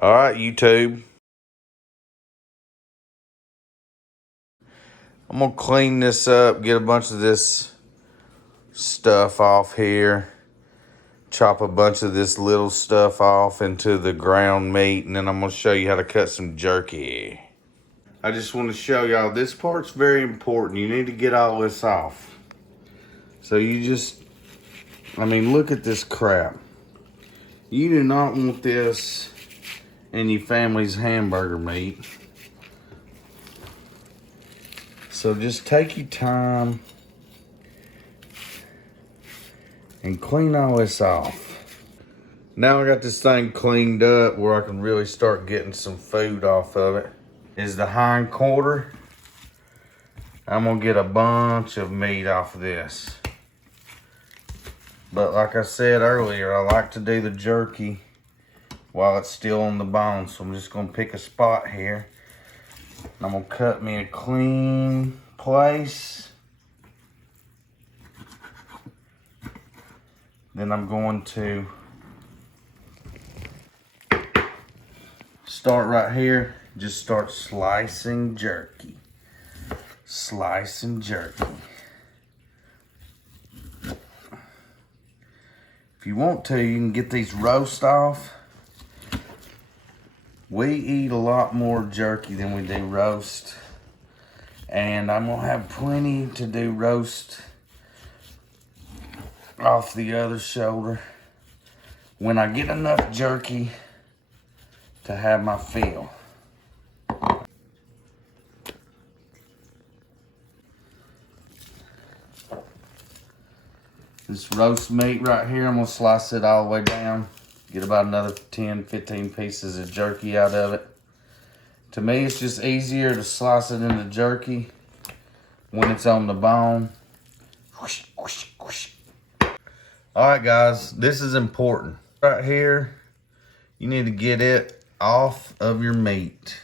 All right, YouTube. I'm gonna clean this up, get a bunch of this stuff off here, chop a bunch of this little stuff off into the ground meat, and then I'm gonna show you how to cut some jerky. I just want to show y'all, this part's very important. You need to get all this off. So you just, look at this crap. You do not want this in your family's hamburger meat. So just take your time and clean all this off. Now I got this thing cleaned up where I can really start getting some food off of it. Is the hind quarter. I'm gonna get a bunch of meat off of this. But like I said earlier, I like to do the jerky while it's still on the bone. So I'm just gonna pick a spot here. And I'm gonna cut me a clean place. Then I'm going to start right here. Just start slicing jerky. Slicing jerky. If you want to, you can get these roast off. We eat a lot more jerky than we do roast. And I'm gonna have plenty to do roast off the other shoulder when I get enough jerky to have my fill. This roast meat right here, I'm gonna slice it all the way down. Get about another 10, 15 pieces of jerky out of it. To me, it's just easier to slice it into jerky when it's on the bone. Whoosh, whoosh, whoosh. All right, guys, this is important. Right here, you need to get it off of your meat.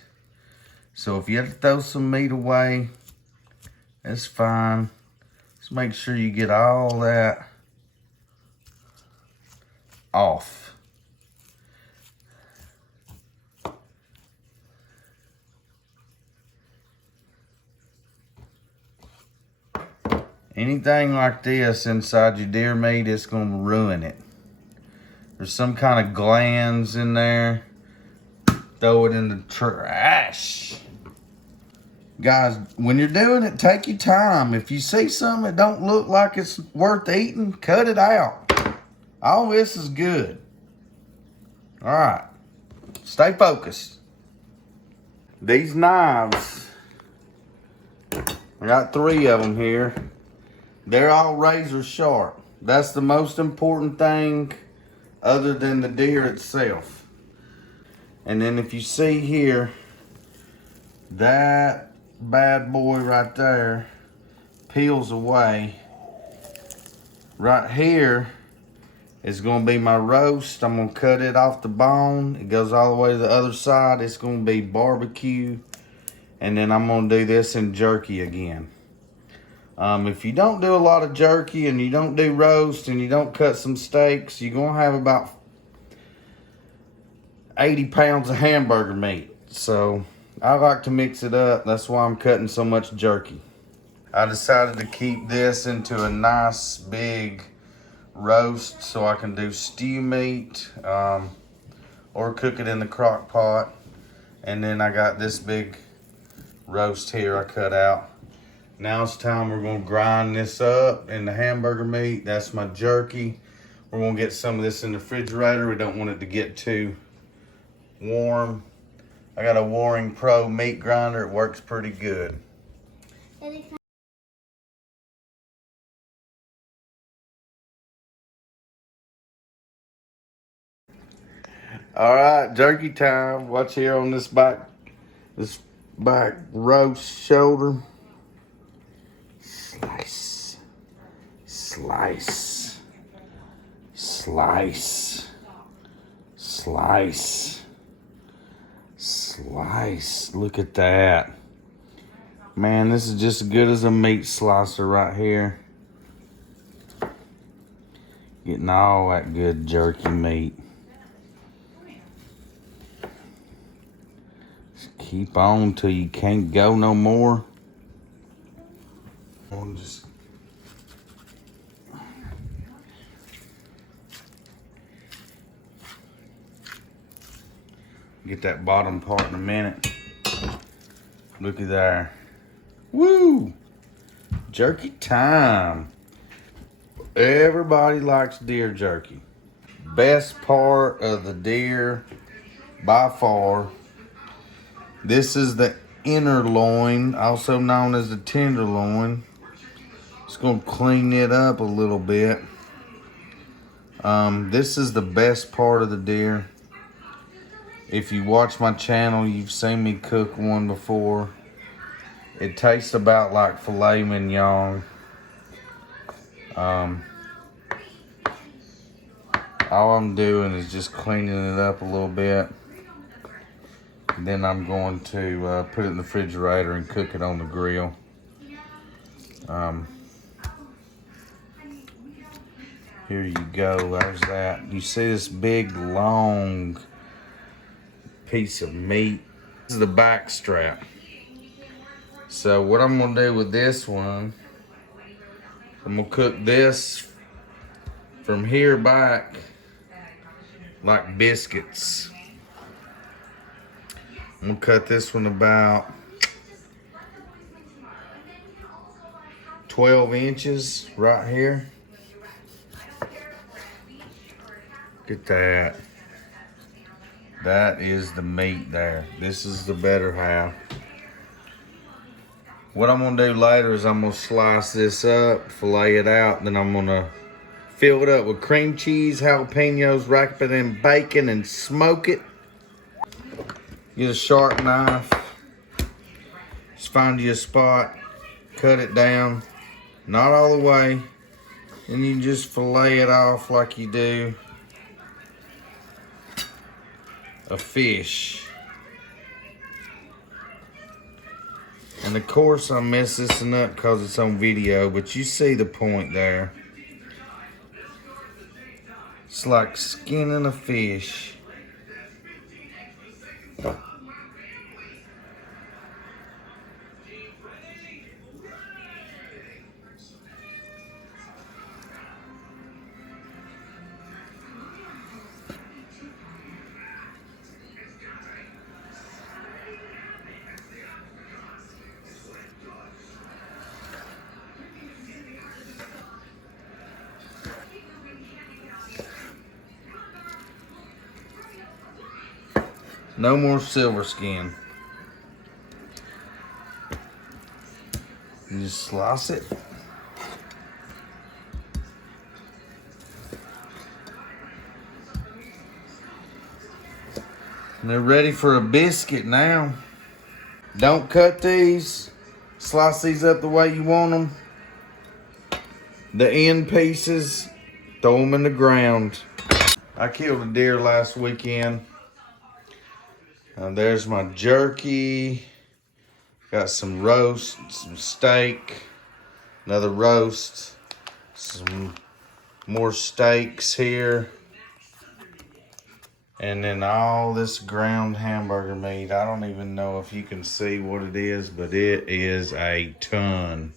So if you have to throw some meat away, that's fine. Just make sure you get all that off. Anything like this inside your deer meat, it's gonna ruin it. There's some kind of glands in there. Throw it in the trash. Guys, when you're doing it, take your time. If you see something that don't look like it's worth eating, cut it out. All this is good. All right, stay focused. These knives, I got 3 of them here. They're all razor sharp. That's the most important thing other than the deer itself. And then if you see here, that bad boy right there peels away. Right here is gonna be my roast. I'm gonna cut it off the bone. It goes all the way to the other side. It's gonna be barbecue. And then I'm gonna do this in jerky again. If you don't do a lot of jerky and you don't do roast and you don't cut some steaks, you're gonna have about 80 pounds of hamburger meat. So I like to mix it up. That's why I'm cutting so much jerky. I decided to keep this into a nice big roast so I can do stew meat or cook it in the crock pot. And then I got this big roast here I cut out. Now it's time we're gonna grind this up in the hamburger meat. That's my jerky. We're gonna get some of this in the refrigerator. We don't want it to get too warm. I got a Waring Pro meat grinder. It works pretty good. All right, jerky time. Watch here on this back roast shoulder. Slice, slice, slice, slice, slice. Look at that. Man, this is just as good as a meat slicer right here. Getting all that good jerky meat. Keep on till you can't go no more. Just get that bottom part in a minute. Looky there. Woo! Jerky time. Everybody likes deer jerky. Best part of the deer by far. This is the inner loin, also known as the tenderloin. Just gonna clean it up a little bit. This is the best part of the deer. If you watch my channel, you've seen me cook one before. It tastes about like filet mignon. All I'm doing is just cleaning it up a little bit. And then I'm going to put it in the refrigerator and cook it on the grill. Here you go, there's that. You see this big long piece of meat? This is the back strap. So what I'm gonna do with this one, I'm gonna cook this from here back like biscuits. I'm gonna cut this one about 12 inches right here. Get that. That is the meat there. This is the better half. What I'm gonna do later is I'm gonna slice this up, fillet it out, then I'm gonna fill it up with cream cheese, jalapenos, wrap it in bacon and smoke it. Get a sharp knife. Just find you a spot, cut it down, not all the way, and you just fillet it off like you do a fish. And of course I mess this one up because it's on video, but you see the point there. It's like skinning a fish. No more silver skin. You just slice it. And they're ready for a biscuit now. Don't cut these. Slice these up the way you want them. The end pieces, throw them in the ground. I killed a deer last weekend. There's my jerky. Got some roast, some steak, another roast, some more steaks here. And then all this ground hamburger meat. I don't even know if you can see what it is, but it is a ton.